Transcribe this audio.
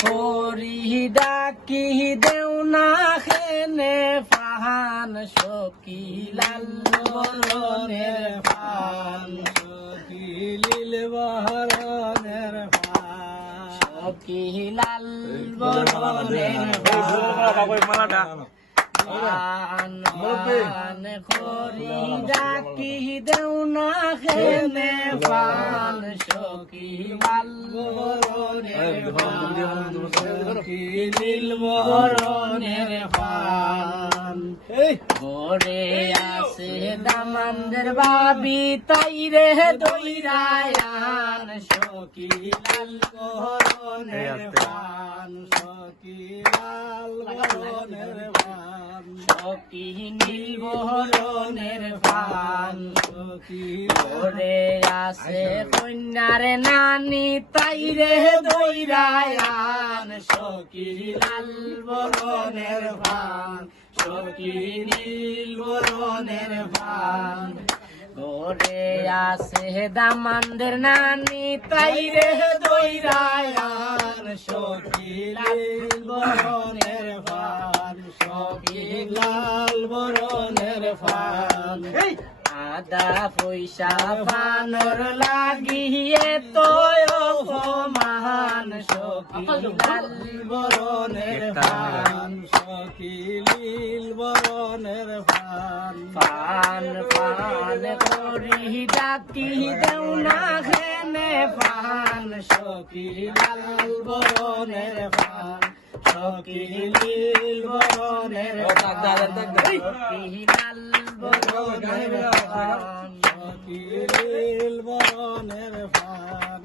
খরি ডাকি দেও না খেনে ফাহান সখী লাল বরণের ফান লীল বহরণের ফান সখী লাল বরণের ফান ফান খরি ডাকি দেও না খেনে ফান সখী লাল বরণের ফান লীল বরণের ফান ঘরে আসে দামানদের বাবি তাই রে দইরায়ান সখী লাল বরণের ফান সখী লাল বরণের ফান সখী নীল বরণের ফান সখী ঘরে আসে কন্যার নানি তাই রে দইরায়ান সখী লাল বরণের ফান সখী নীল বরণের ফান ঘরে আসে দামানদের নানি তাই রে দইরায়ান সখী লাল বরণের ফান সখী লাল বরণের ফান আদা পয়সা বানর লাগিয়ে তো অপমান সখী লাল বরণের ফান সখী লীল বরণের ফান ফান ফান করি ডাকি দেও না খেনে ফান সখী লাল বরণের ফান সখী নীল বরণের ফান সখী লাল বরণের ফান সখী লীল বরণের ফান